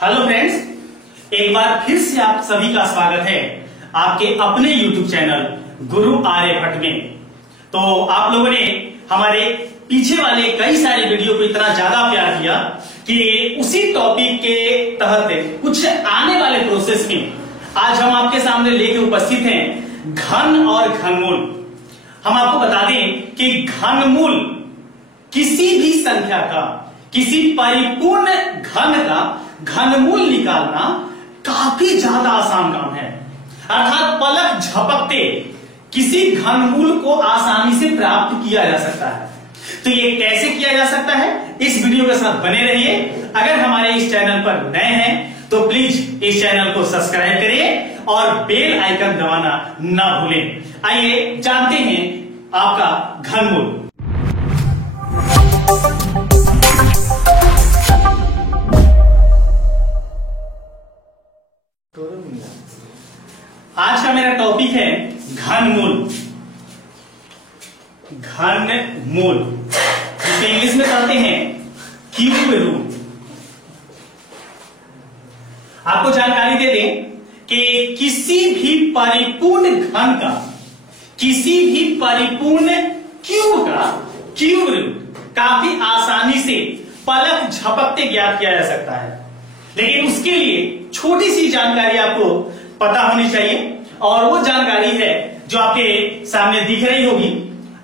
Hello friends, एक बार फिर से आप सभी का स्वागत है आपके अपने YouTube चैनल गुरु आर्यभट्ट में। तो आप लोगों ने हमारे पीछे वाले कई सारे वीडियो को इतना ज्यादा प्यार दिया कि उसी टॉपिक के तहत कुछ आने वाले प्रोसेस में आज हम आपके सामने लेके उपस्थित हैं घन और घनमूल। हम आपको बता दें कि घनमूल किसी भी संख्या का, किसी परिपूर्ण घन का घनमूल निकालना काफी ज्यादा आसान काम है। अर्थात पलक झपकते किसी घनमूल को आसानी से प्राप्त किया जा सकता है। तो ये कैसे किया जा सकता है, इस वीडियो के साथ बने रहिए। अगर हमारे इस चैनल पर नए हैं तो प्लीज इस चैनल को सब्सक्राइब करिए और बेल आइकन दबाना ना भूलें। आइए जानते हैं आपका घनमूल। आज का मेरा टॉपिक है घनमूल। घनमूल जिसे इंग्लिश में कहते हैं क्यूब रूट। आपको जानकारी दे दें कि किसी भी परिपूर्ण घन का, किसी भी परिपूर्ण क्यूब का क्यूब रूट काफी आसानी से पलक झपकते ज्ञात किया जा सकता है। लेकिन उसके लिए छोटी सी जानकारी आपको पता होनी चाहिए, और वो जानकारी है जो आपके सामने दिख रही होगी।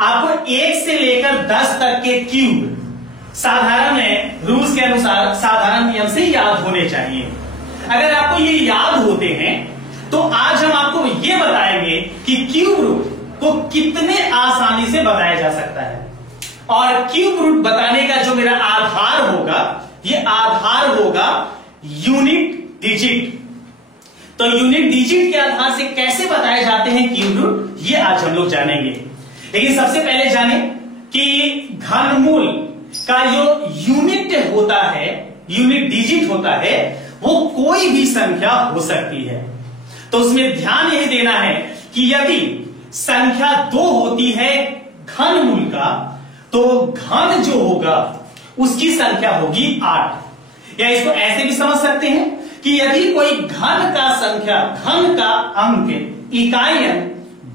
आपको 1 से लेकर 10 तक के क्यूब साधारण रूल्स के अनुसार साधारण नियम से याद होने चाहिए। अगर आपको ये याद होते हैं तो आज हम आपको ये बताएंगे कि क्यूब रूट को कितने आसानी से बताया जा सकता है। और क्यूब रूट बताने का जो मेरा आधार होगा, ये आधार होगा यूनिट डिजिट। तो यूनिट डिजिट के आधार से कैसे बताए जाते हैं क्यूब रूट, ये आज हम लोग जानेंगे। लेकिन सबसे पहले जाने कि घनमूल का जो यूनिट होता है, यूनिट डिजिट होता है, वो कोई भी संख्या हो सकती है। तो उसमें ध्यान यही देना है कि यदि संख्या 2 होती है घनमूल का, तो घन जो होगा उसकी संख्या होगी 8। या इसको ऐसे भी समझ सकते हैं कि यदि कोई घन का संख्या, घन का अंक इकाइयन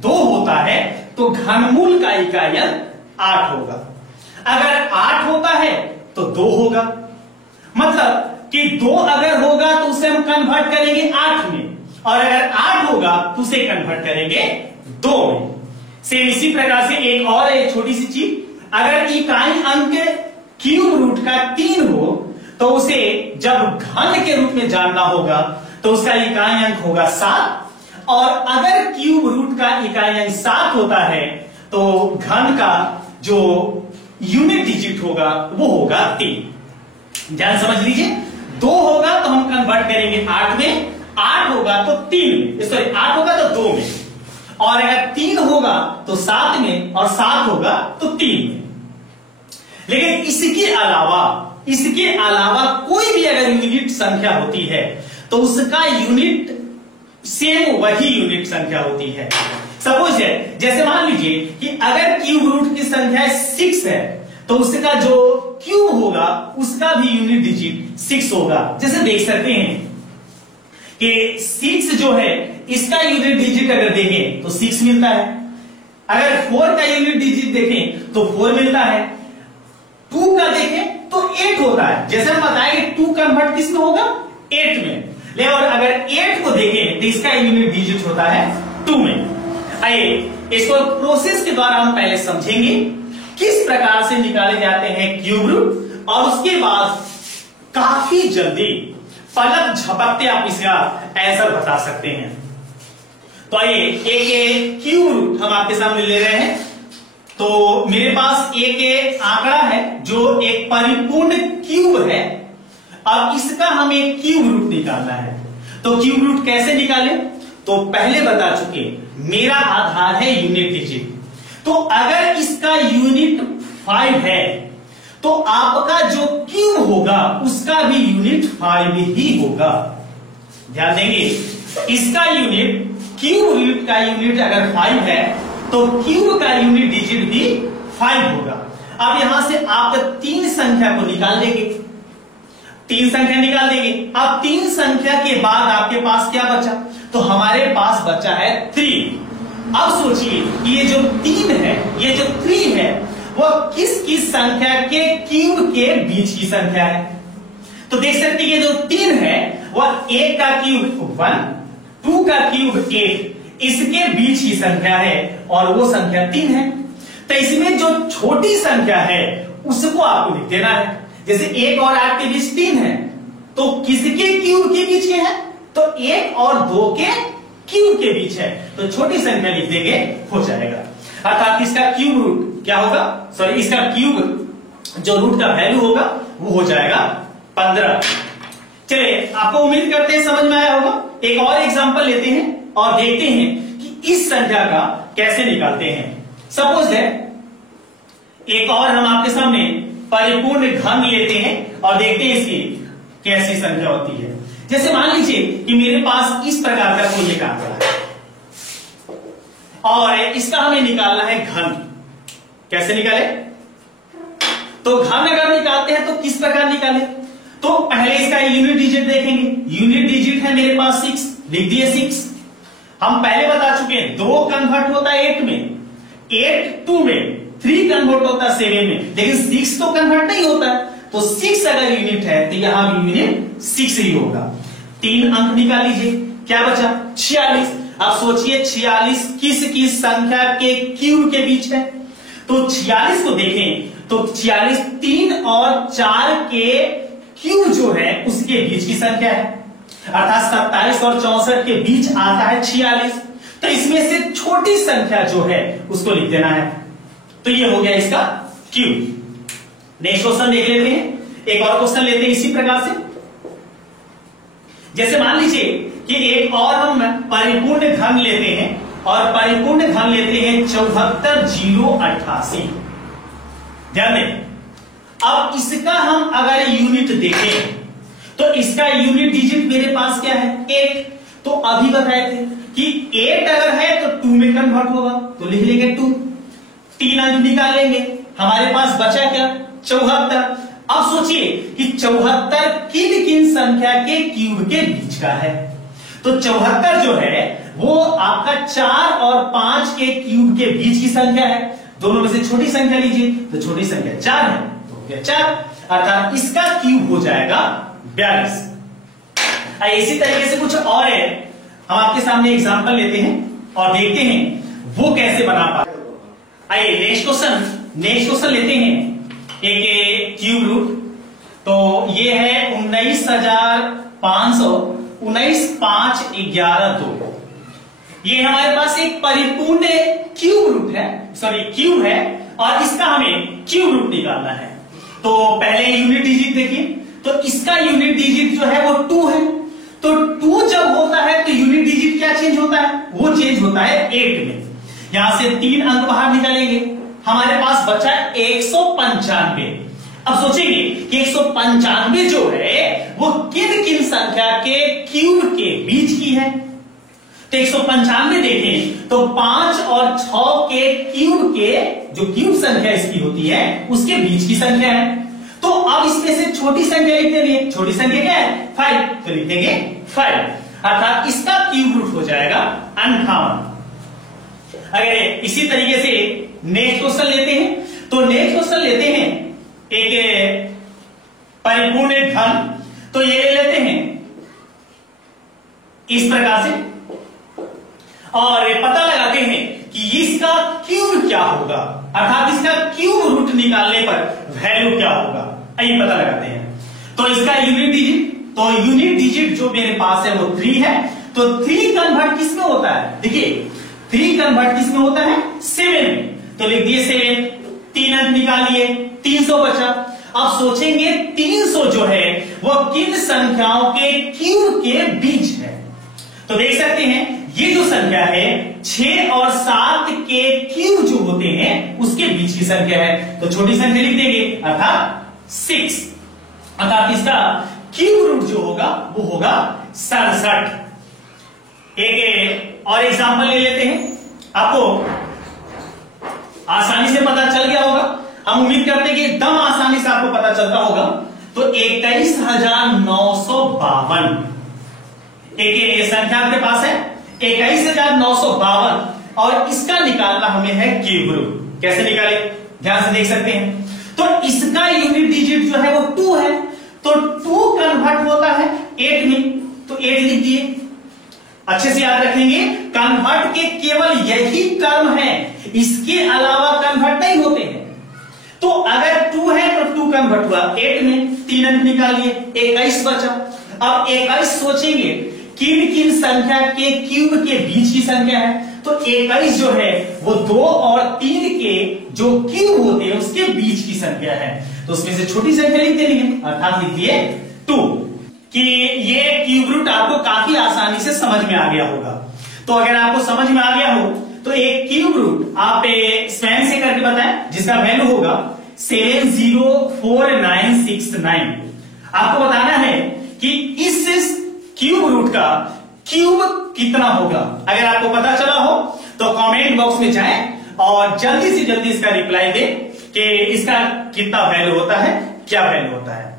2 होता है तो घनमूल का इकाइयन 8 होगा। अगर 8 होता है तो 2 होगा। मतलब कि 2 अगर होगा तो उसे हम कन्वर्ट करेंगे 8 में, और अगर 8 होगा तो उसे कन्वर्ट करेंगे 2 में। सेम इसी प्रकार से एक और एक छोटी सी चीज, अगर इकाई अंक क्यूब रूट का 3 हो तो उसे जब घन के रूप में जानना होगा तो उसका इकाई अंक होगा 7, और अगर क्यूब रूट का इकाई अंक 7 होता है तो घन का जो यूनिट डिजिट होगा वो होगा 3। ध्यान समझ लीजिए, 2 होगा तो हम कन्वर्ट करेंगे 8 में, 8 होगा तो 3 में, सॉरी 8 होगा तो 2 में, और अगर 3 होगा तो 7 में, और 7 होगा तो 3 में। लेकिन इसके अलावा कोई भी अगर यूनिट संख्या होती है तो उसका यूनिट सेम वही यूनिट संख्या होती है। सपोज है, जैसे मान लीजिए कि अगर क्यूब रूट की संख्या 6 है तो उसका जो क्यूब होगा उसका भी यूनिट डिजिट 6 होगा। जैसे देख सकते हैं कि 6 जो है इसका यूनिट डिजिट अगर देखें तो 6 मिलता है। अगर 4 का यूनिट डिजिट देखें तो 4 मिलता है। 2 का देखें तो 8 होता है। जैसे हम बताएंगे 2 कन्वर्ट किस में होगा, 8 में। ले, और अगर 8 को देखें तो इसका यूनिट डिजिट होता है 2 में। आइए इसको प्रोसेस के द्वारा हम पहले समझेंगे किस प्रकार से निकाले जाते हैं क्यूब रूट, और उसके बाद काफी जल्दी पलक झपकते आप इसका आंसर बता सकते हैं। तो आइए एक क्यूब रूट हम आपके सामने ले रहे हैं। तो मेरे पास एक आंकड़ा है जो एक परिपूर्ण क्यूब है, अब इसका हमें क्यूब रूट निकालना है। तो क्यूब रूट कैसे निकालें, तो पहले बता चुके, मेरा आधार है यूनिट डिजिट। तो अगर इसका यूनिट 5 है तो आपका जो क्यूब होगा उसका भी यूनिट 5 ही होगा। ध्यान देंगे, इसका यूनिट, क्यूब रूट का यूनिट अगर 5 है तो क्यूब का यूनिट डिजिट भी 5 होगा। अब यहां से आप 3 संख्या को निकाल देंगे। तीन संख्या निकाल देंगे। अब तीन संख्या के बाद आपके पास क्या बचा, तो हमारे पास बचा है 3। अब सोचिए कि ये जो 3 है, ये जो 3 है, वो किस संख्या के क्यूब के बीच की संख्या है। तो देख सकते हैं ये जो 3 है वह 1 का क्यूब 1, 2 का क्यूब 8, इसके बीच की संख्या है और वो संख्या 3 है। तो इसमें जो छोटी संख्या है उसको आपको लिख देना है। जैसे 1 और 8 के बीच 3 है, तो किसके क्यूब के बीच के है, तो 1 और 2 के क्यूब के बीच है, तो छोटी संख्या लिख देंगे, हो जाएगा। अर्थात इसका क्यूब रूट क्या होगा, सॉरी इसका क्यूब जो रूट का वैल्यू होगा वो हो जाएगा 15। चलिए, आपको उम्मीद करते हैं समझ में आया होगा। एक और एग्जांपल लेते हैं और देखते हैं कि इस संख्या का कैसे निकालते हैं। सपोज है एक और हम आपके सामने परिपूर्ण घन लेते हैं और देखते हैं इसकी कैसी संख्या होती है। जैसे मान लीजिए कि मेरे पास इस प्रकार का कोई एक आंकड़ा है और इसका हमें निकालना है घन। कैसे निकाले, तो घन अगर निकालते हैं तो किस प्रकार निकाले, तो पहले इसका यूनिट डिजिट देखेंगे। यूनिट डिजिट है मेरे पास 6, लिख दिए 6। हम पहले बता चुके हैं 2 कन्वर्ट होता है 8 में, 8 2 में, 3 कन्वर्ट होता है 7 में, लेकिन 6 तो कन्वर्ट नहीं होता है। तो 6 अगर यूनिट है तो यहां यूनिट 6 ही होगा। 3 अंक निकाल लीजिए, क्या बचा 46। अब सोचिए 46 किस संख्या के क्यूब के बीच है, तो 46 को देखें तो 46 3 और 4 के क्यूब जो है उसके बीच की संख्या है। अर्थात 27 और 64 के बीच आता है 46। तो इसमें से छोटी संख्या जो है उसको लिख देना है। तो ये हो गया इसका क्यूब। नेक्स्ट क्वेश्चन देख लेते हैं। एक और क्वेश्चन लेते हैं इसी प्रकार से। जैसे मान लीजिए कि एक और हम परिपूर्ण घन लेते हैं और परिपूर्ण घन लेते हैं 74088। ध्यान दें, अब इसका हम अगर यूनिट देखें तो इसका यूनिट डिजिट मेरे पास क्या है 8। तो अभी बताए थे कि 8 अगर है तो 2 में कन्वर्ट होगा, तो लिख लेंगे 2। 3 अंक निकालेंगे, हमारे पास बचा क्या 74। अब सोचिए कि 74 किन संख्या के क्यूब के बीच का है, तो 74 जो है वो आपका 4 और 5 के क्यूब के बीच की संख्या है। दोनों में से छोटी संख्या लीजिए, तो छोटी संख्या 4 है, तो हो गया 4। अर्थात इसका क्यूब हो जाएगा 42। इसी तरीके से कुछ और है, हम आपके सामने एग्जांपल लेते हैं और देखते हैं वो कैसे बना पाए। आइए नेक्स्ट क्वेश्चन लेते हैं एक क्यूब रूट। तो ये है 19,500, 19,511,2। ये हमारे पास एक परिपूर्ण क्यूब रूट है, सॉरी क्यूब है, और इसका हमें क्यूब रूट निकालना है। तो पहले यूनिट डिजिट देखिए, तो इसका यूनिट डिजिट जो है वो 2 है। तो 2 जब होता है तो यूनिट डिजिट क्या चेंज होता है, वो चेंज होता है 8 में। यहां से 3 अंक बाहर निकालेंगे, हमारे पास बचा 195। अब सोचेंगे कि 195 जो है वो किन संख्या के क्यूब के बीच की है। तो 195 देखें तो 5 और 6 के क्यूब के जो क्यूब संख्या इसकी होती है उसके बीच की संख्या है। तो अब इसमें से छोटी संख्या लिख देंगे, छोटी संख्या क्या है 5, तो लिख देंगे 5। अर्थात इसका क्यूब रूट हो जाएगा 58। अगर इसी तरीके से नेक्स्ट क्वेश्चन लेते हैं, तो नेक्स्ट क्वेश्चन लेते हैं एक परिपूर्ण घन। तो ये लेते हैं इस प्रकार से और पता लगाते हैं कि इसका क्यूब क्या होगा, अर्थात इसका क्यूब रूट निकालने पर वैल्यू क्या होगा, आइए पता लगाते हैं। तो इसका यूनिट डिजिट, तो यूनिट डिजिट जो मेरे पास है वो 3 है। तो 3 कन्वर्ट किसमें होता है, देखिए 3 कन्वर्ट किसमें होता है 7 में, तो लिख दिए 7। 3 अंक निकालिए, 300 बचा। अब सोचेंगे 300 जो है वो किन संख्याओं के क्यूब के बीच है। तो देख सकते हैं ये जो संख्या है 6 और 7 के क्यूब जो होते हैं उसके बीच की संख्या है, तो छोटी संख्या लिख देंगे अर्थात 6। अर्थात इसका क्यूब रूट जो होगा वो होगा 67। एक और एग्जांपल ले लेते हैं, आपको आसानी से पता चल गया होगा। हम उम्मीद करते हैं कि एकदम आसानी से आपको पता चलता होगा। तो 21,952 एक संख्या आपके पास है 21,952 और इसका निकालना हमें है क्यूब रूट। कैसे निकाले, ध्यान से देख सकते हैं। तो इसका यूनिट डिजिट जो है वो 2 है, तो 2 कन्वर्ट होता है 8 में, तो 8 लिख दिए। अच्छे से याद रखेंगे, कन्वर्ट के केवल यही टर्म है, इसके अलावा कन्वर्ट नहीं होते हैं। तो अगर 2 है तो 2 कन्वर्ट हुआ 8 में, 3 अंक निकालिए, 21 बचा। अब 21 सोचेंगे किन किन संख्या के क्यूब के बीच की संख्या है, तो 21 जो है वो 2 और 3 के जो क्यूब होते हैं उसके बीच की संख्या है, तो उसमें से छोटी संख्या लिख देनी है, अर्थात लिख दिए 2। कि ये क्यूब रूट आपको काफी आसानी से समझ में आ गया होगा। तो अगर आपको समझ में आ गया हो तो एक क्यूब रूट आप स्वयं से करके बताएं, जिसका वैल्यू होगा 704,969। आपको बताना है कि इस क्यूब रूट का क्यूब कितना होगा। अगर आपको पता चला हो तो कमेंट बॉक्स में जाएं और जल्दी से जल्दी इसका रिप्लाई दें कि इसका कितना वैल्यू होता है, क्या वैल्यू होता है।